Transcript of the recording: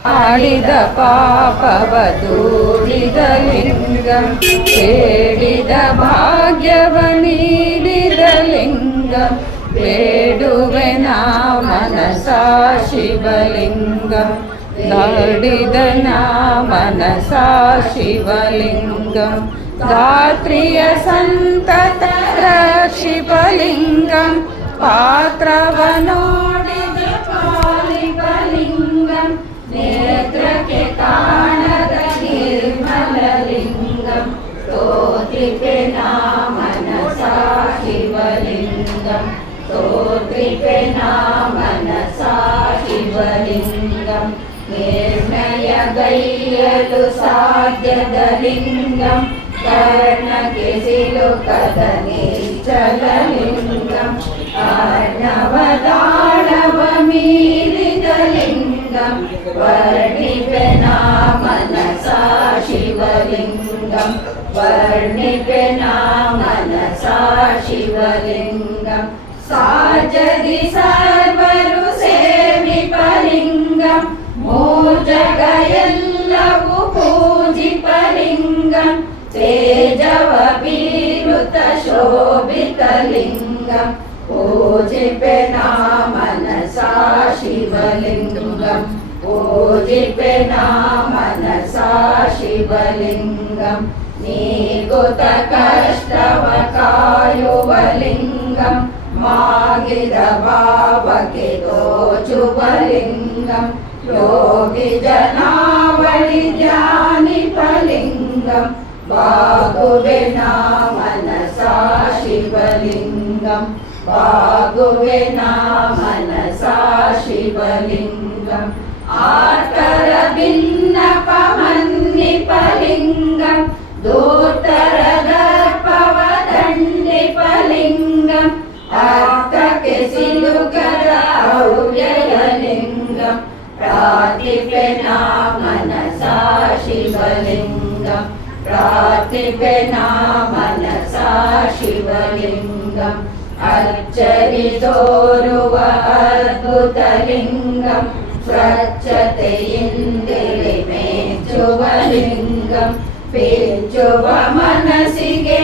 ಆಡಿದ ಪಾಪವ ದೂರಿದ ಲಿಂಗಂ ಬೇಡಿದ ಭಾಗ್ಯವ ನೀಡಿದ ಲಿಂಗಂ ಬೇಡುವೆ ನಾ ಮನಸ ಶಿವಲಿಂಗಂ ನಾಡಿದ ನಾ ಮನಸ ಶಿವಲಿಂಗಂ ಧಾತ್ರಿಯ ಸಂತತ ರಕ್ಷಿಪಲಿಂಗಂ ಪಾತ್ರವ ನೋಡಿದ ಪಾಲಿಪಲಿಂಗಂ ನೇತ್ರಕ್ಕೆ ಕಾಣದ ನಿರ್ಮಲಲಿಂಗಂ ಸ್ತೋತ್ರಿಪೆ ನಾ ಮನಸ ಶಿವಲಿಂಗಂ ಸ್ತೋತ್ರಿಪೆ ನಾ ಮನಸ ಶಿವಲಿಂಗಂ ನಿರ್ಣಯ ಗೈಯಲು ಸಾಧ್ಯದ ಲಿಂಗಂ ಕರ್ಣಕ್ಕೆ ಸಿಲುಕದ ನಿಶ್ಚಲಲಿಂಗಂ ಅರ್ಣವದಾಳವ ಮೀರಿದ ಲಿಂಗಂ ವರ್ಣಿಪೆ ನಾ ಮನಸ ಶಿವಲಿಂಗಂ ವರ್ಣಿಪೆ ನಾ ಮನಸ ಶಿವಲಿಂಗಂ ಸಾಜದಿ ಸರ್ವರು ಸೇವಿಪಲಿಂಗಂ ಮೂರ್ಜಗ ಎಲ್ಲವೂ ಪೂಜಿಪಲಿಂಗಂ ತೇಜವ ಬೀರುತ ಶೋಭಿತಲಿಂಗಂ ಪೂಜಿಪೆ ನಾ ಮನಸ ಶಿವಲಿಂಗಂ ಪೂಜಿಪೆ ನಾ ಮನಸ ಶಿವಲಿಂಗಂ ನೀಗುತ ಕಷ್ಟವ ಕಾಯುವ ಲಿಂಗಂ ಮಾಗಿದ ಭಾವಕ್ಕೆ ದೋಚುವ ಲಿಂಗಂ ಯೋಗಿ ಜನಾವಳಿ ಧ್ಯಾನಿಪಲಿಂಗಂ ಬಾಗುವೆ ನಾ ಮನಸ ಶಿವಲಿಂಗಂ ಬಾಗುವೆ ನಾ ಮನಸ ಶಿವಲಿಂಗಂ ಆರ್ತರ ಭಿನ್ನಪ ಮನ್ನಿಪಲಿಂಗಂ ದೂತರ ದರ್ಪವ ದಂಡಿಪಲಿಂಗಂ ಅರ್ಥಕ್ಕೆ ಸಿಲುಕದ ಅವ್ಯಯಲಿಂಗಂ ಪ್ರಾರ್ಥಿಪೆ ನಾ ಮನಸ ಶಿವಲಿಂಗಂ ಪ್ರಾರ್ಥಿಪೆ ನಾ ಮನಸ ಶಿವಲಿಂಗಂ ಅಚ್ಚರಿ ತೋರುವ ಅದ್ಭುತಲಿಂಗಂ ಸ್ವಚ್ಛತೆಯಿಂದಿರಿ ಮೆಚ್ಚುವ ಲಿಂಗಂ ಪೆಚ್ಚುವ ಮನಸ್ಸಿಗೆ